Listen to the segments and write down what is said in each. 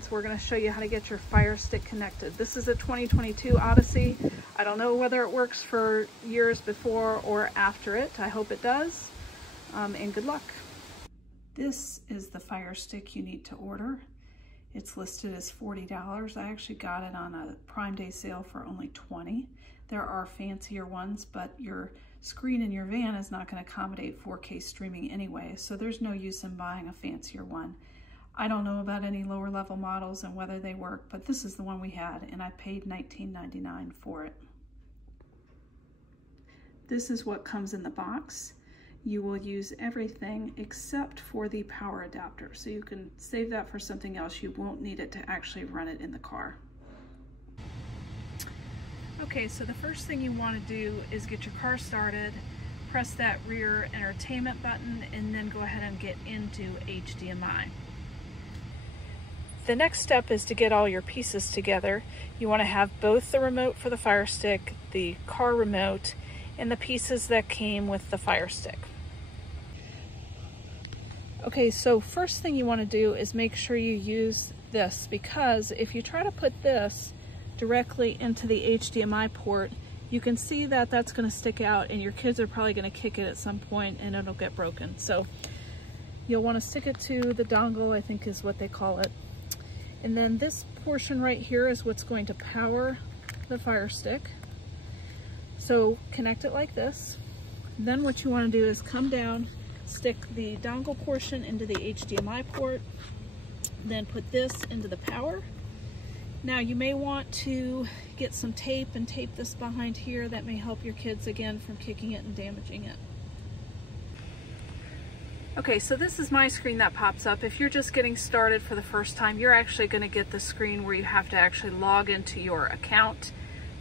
friends, we're going to show you how to get your Fire Stick connected. This is a 2022 Odyssey. I don't know whether it works for years before or after it. I hope it does, and good luck. This is the Fire Stick you need to order. It's listed as $40. I actually got it on a Prime Day sale for only $20. There are fancier ones, but your screen in your van is not going to accommodate 4K streaming anyway, so there's no use in buying a fancier one. I don't know about any lower level models and whether they work, but this is the one we had, and I paid $19.99 for it. This is what comes in the box. You will use everything except for the power adapter, so you can save that for something else. You won't need it to actually run it in the car. Okay, so the first thing you want to do is get your car started, press that rear entertainment button, and then go ahead and get into HDMI. The next step is to get all your pieces together. You want to have both the remote for the Fire Stick, the car remote, and the pieces that came with the Fire Stick. Okay, so first thing you want to do is make sure you use this, because if you try to put this directly into the HDMI port, you can see that that's going to stick out and your kids are probably going to kick it at some point and it'll get broken. So you'll want to stick it to the dongle, I think is what they call it. And then this portion right here is what's going to power the Fire Stick. So connect it like this. Then what you want to do is come down, stick the dongle portion into the HDMI port, then put this into the power. Now you may want to get some tape and tape this behind here. That may help your kids again from kicking it and damaging it. Okay, so this is my screen that pops up. If you're just getting started for the first time, you're actually going to get the screen where you have to actually log into your account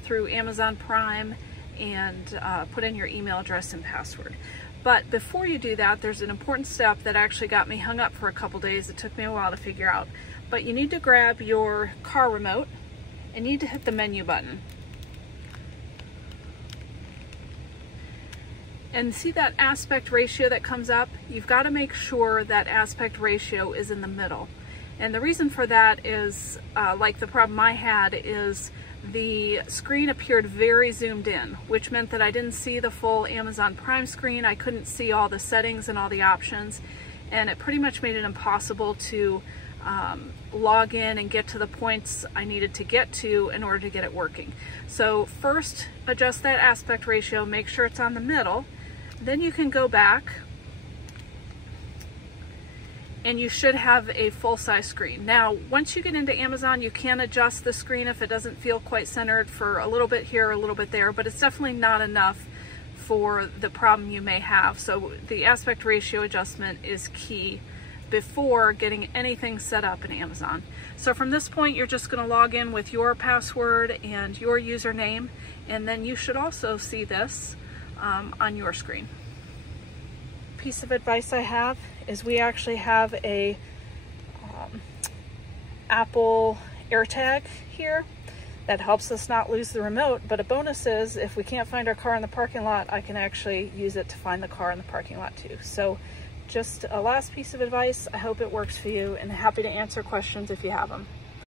through Amazon Prime and put in your email address and password. But before you do that, there's an important step that actually got me hung up for a couple days. It took me a while to figure out. But you need to grab your car remote and you need to hit the menu button. And see that aspect ratio that comes up? You've got to make sure that aspect ratio is in the middle. And the reason for that is, like the problem I had, is the screen appeared very zoomed in, which meant that I didn't see the full Amazon Prime screen. I couldn't see all the settings and all the options, and it pretty much made it impossible to log in and get to the points I needed to get to in order to get it working. So first, adjust that aspect ratio, make sure it's on the middle, then you can go back and you should have a full-size screen. Now, once you get into Amazon, you can adjust the screen if it doesn't feel quite centered for a little bit here, a little bit there, but it's definitely not enough for the problem you may have. So the aspect ratio adjustment is key before getting anything set up in Amazon. So from this point, you're just going to log in with your password and your username, and then you should also see this on your screen. Piece of advice I have is we actually have a Apple AirTag here that helps us not lose the remote, but a bonus is if we can't find our car in the parking lot, I can actually use it to find the car in the parking lot too. So just a last piece of advice. I hope it works for you, and happy to answer questions if you have them.